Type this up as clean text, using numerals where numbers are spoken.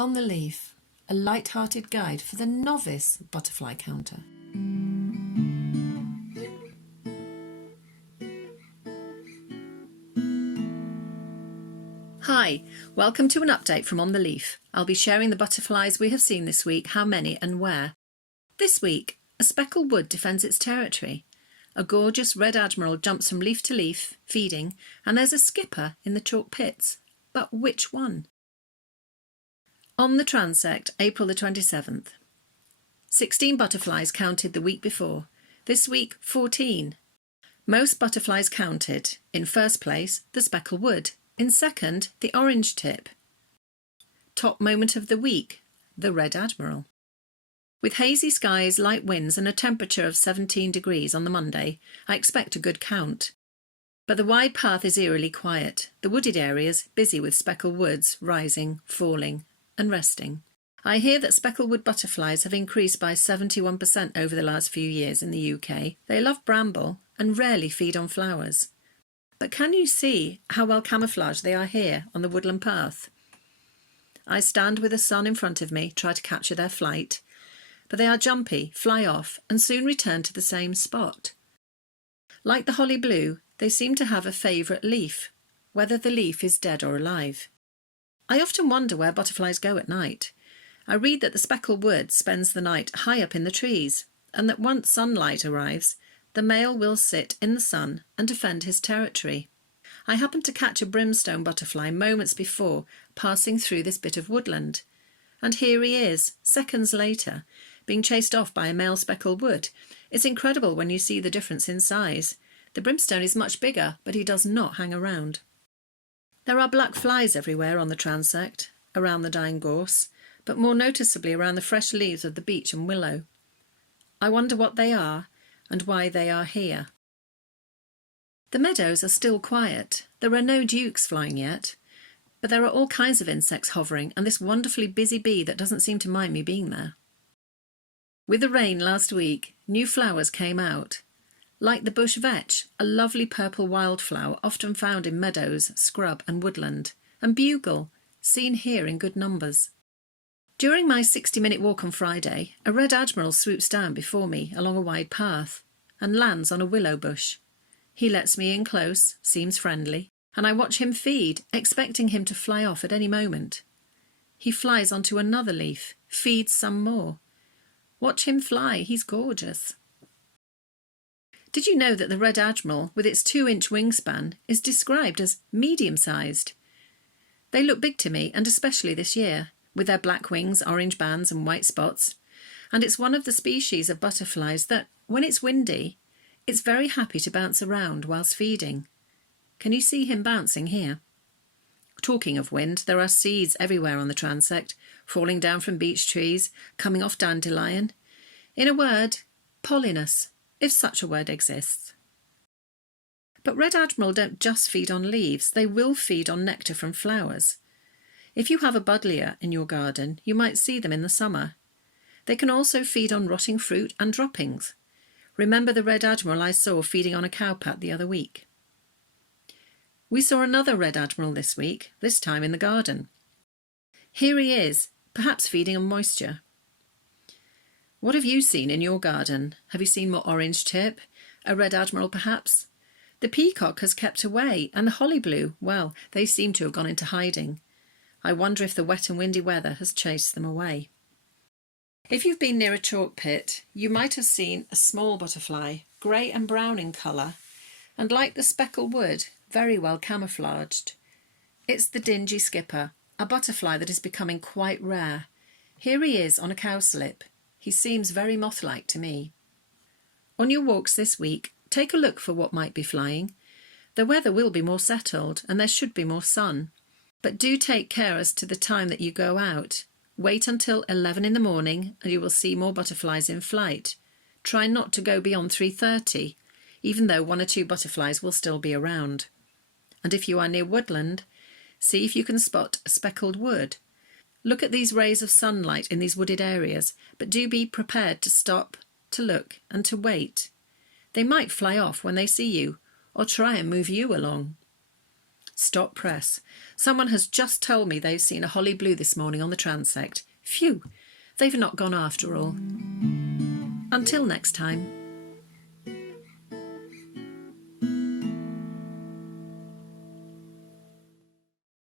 On the Leaf, a light-hearted guide for the novice butterfly counter. Hi, welcome to an update from On the Leaf. I'll be sharing the butterflies we have seen this week, how many and where. This week, a speckled wood defends its territory. A gorgeous red admiral jumps from leaf to leaf, feeding, and there's a skipper in the chalk pits. But which one? On the transect, April the 27th. 16 butterflies counted the week before. This week, 14. Most butterflies counted. In first place, the speckled wood. In second, the orange tip. Top moment of the week, the red admiral. With hazy skies, light winds and a temperature of 17 degrees on the Monday, I expect a good count. But the wide path is eerily quiet, the wooded areas busy with speckled woods rising, falling and resting. I hear that speckled wood butterflies have increased by 71% over the last few years in the UK. They love bramble and rarely feed on flowers. But can you see how well camouflaged they are here on the woodland path? I stand with the sun in front of me, try to capture their flight, but they are jumpy, fly off and soon return to the same spot. Like the holly blue, they seem to have a favourite leaf, whether the leaf is dead or alive. I often wonder where butterflies go at night. I read that the speckled wood spends the night high up in the trees, and that once sunlight arrives, the male will sit in the sun and defend his territory. I happened to catch a brimstone butterfly moments before passing through this bit of woodland, and here he is, seconds later, being chased off by a male speckled wood. It's incredible when you see the difference in size. The brimstone is much bigger, but he does not hang around. There are black flies everywhere on the transect, around the dying gorse, but more noticeably around the fresh leaves of the beech and willow. I wonder what they are and why they are here. The meadows are still quiet. There are no dukes flying yet, but there are all kinds of insects hovering and this wonderfully busy bee that doesn't seem to mind me being there. With the rain last week, new flowers came out. Like the bush vetch, a lovely purple wildflower often found in meadows, scrub and woodland, and bugle, seen here in good numbers. During my 60-minute walk on Friday, a red admiral swoops down before me along a wide path and lands on a willow bush. He lets me in close, seems friendly, and I watch him feed, expecting him to fly off at any moment. He flies onto another leaf, feeds some more. Watch him fly, he's gorgeous. Did you know that the red admiral, with its 2-inch wingspan, is described as medium-sized? They look big to me, and especially this year, with their black wings, orange bands and white spots. And it's one of the species of butterflies that, when it's windy, it's very happy to bounce around whilst feeding. Can you see him bouncing here? Talking of wind, there are seeds everywhere on the transect, falling down from beech trees, coming off dandelion. In a word, pollinus, if such a word exists. But red admiral don't just feed on leaves, they will feed on nectar from flowers. If you have a buddleia in your garden, you might see them in the summer. They can also feed on rotting fruit and droppings. Remember the red admiral I saw feeding on a cowpat the other week? We saw another red admiral this week, this time in the garden. Here he is, perhaps feeding on moisture. What have you seen in your garden? Have you seen more orange tip? A red admiral perhaps? The peacock has kept away, and the holly blue, well, they seem to have gone into hiding. I wonder if the wet and windy weather has chased them away. If you've been near a chalk pit, you might have seen a small butterfly, grey and brown in colour, and like the speckled wood, very well camouflaged. It's the dingy skipper, a butterfly that is becoming quite rare. Here he is on a cowslip. He seems very moth-like to me. On your walks this week, take a look for what might be flying. The weather will be more settled and there should be more sun. But do take care as to the time that you go out. Wait until 11 in the morning and you will see more butterflies in flight. Try not to go beyond 3:30, even though 1 or 2 butterflies will still be around. And if you are near woodland, see if you can spot a speckled wood. Look at these rays of sunlight in these wooded areas, but do be prepared to stop, to look and to wait. They might fly off when they see you, or try and move you along. Stop press. Someone has just told me they've seen a holly blue this morning on the transect. Phew, they've not gone after all. Until next time.